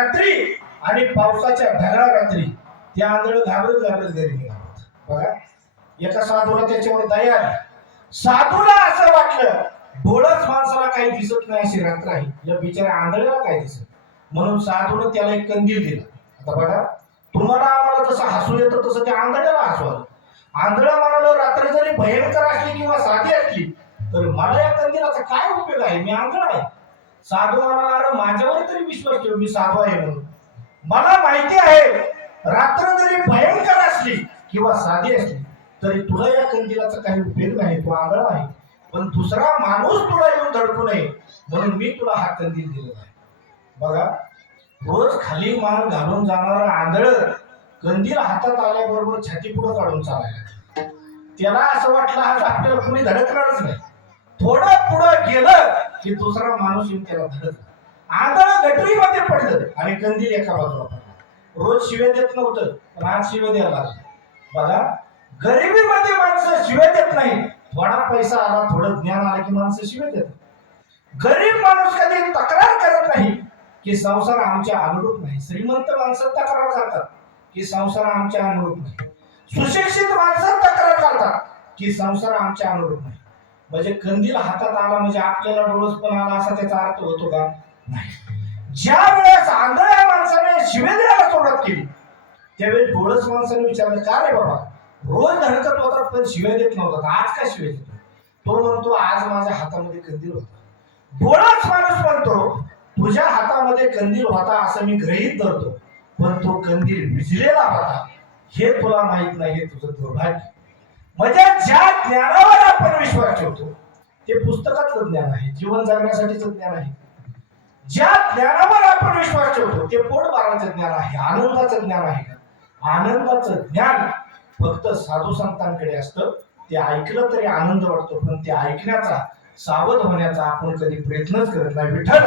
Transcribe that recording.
रात्री आणि पावसाच्या ढगाळ रात्री ते आंधळ घाबरत घाबरत घरी निघाले बघा एका साधूला त्याच्यावर दया आली. साधूला असं वाटलं डोळच माणसाला काही दिसत नाही अशी रात्र आहे. या बिचाऱ्या आंधळ्याला काय दिसत म्हणून साधून त्याला एक कंदील दिला. आता बघा तुम्हाला आम्हाला जसं हसू येतं तसं त्या आंधळ्याला हसू आलं. आंधळा म्हणालं रात्र जरी भयंकर असली किंवा साधी असली तर मला या कंदिलाचा काय उपयोग आहे? मी आंधळा आहे. साधू म्हणाला अरे माझ्यावर तरी विश्वास ठेव मी साधू आहे म्हणून. मला माहिती आहे रात्र जरी भयंकर असली किंवा साधी असली तरी तुला या कंदिलाचा काही उपयोग नाही तो आंधळा आहे. पण दुसरा माणूस तुला येऊन धडकू नये म्हणून मी तुला हा कंदील दिलेला आहे. बघा रोज खाली मान घालून जाणारा आंधळ कंदील हातात आल्याबरोबर छाती पुढं काढून चालायला त्याला असं वाटलं आज आपल्याला कुणी धडकणारच नाही. थोडं पुढं गेलं की दुसरा माणूस येऊन त्याला धडकला. आता गटरी मध्ये पडलं. आणि कंदील एका बाजूला पडला. रोज शिव्या देत नव्हतं पण आज शिव्या द्यायला लागलं. बघा गरिबीमध्ये माणसं शिव्या देत नाही. थोडा पैसा आला थोडं ज्ञान आलं की माणसं शिव्या देतात. गरीब माणूस कधी तक्रार करत नाही की संसार आमच्या अनुरूप नाही. श्रीमंत माणसं तक्रार करतात की संसार आमच्या अनुरूप नाही. सुशिक्षित माणसं तक्रार करतात की संसार आमच्या अनुरूप नाही. म्हणजे कंदील हातात आला म्हणजे आपल्याला डोळस पण आला असा त्याचा अर्थ होतो का? ज्या वेळेस आंधळ्या माणसाने शिवे द्यायला केली त्यावेळी डोळस माणसाने विचारलं का रे बाबा? रोज धडकत होता पण शिवे देत नव्हता. आज काय शिवे देतो तो म्हणतो आज माझ्या हातामध्ये कंदील होता. डोळस माणूस म्हणतो तुझ्या हातामध्ये कंदील होता असं मी ग्रहित धरतो पण तो कंदील विजलेला होता. हे तुला माहीत नाही हे तुझं दुर्भाग्य. म्हणजे ज्या ज्ञानावर आपण विश्वास ठेवतो ते पुस्तकातलं ज्ञान आहे जीवन जगण्यासाठीच ज्ञान आहे. ज्या ज्ञानावर आपण विश्वास ठेवतो ते पोट ज्ञान आहे आनंदाचं ज्ञान आहे. का आनंदाचं ज्ञान फक्त साधू संतांकडे असतं. ते ऐकलं तरी आनंद वाटतो पण ते ऐकण्याचा सावध होण्याचा आपण कधी प्रयत्नच करत नाही. विठ्ठल!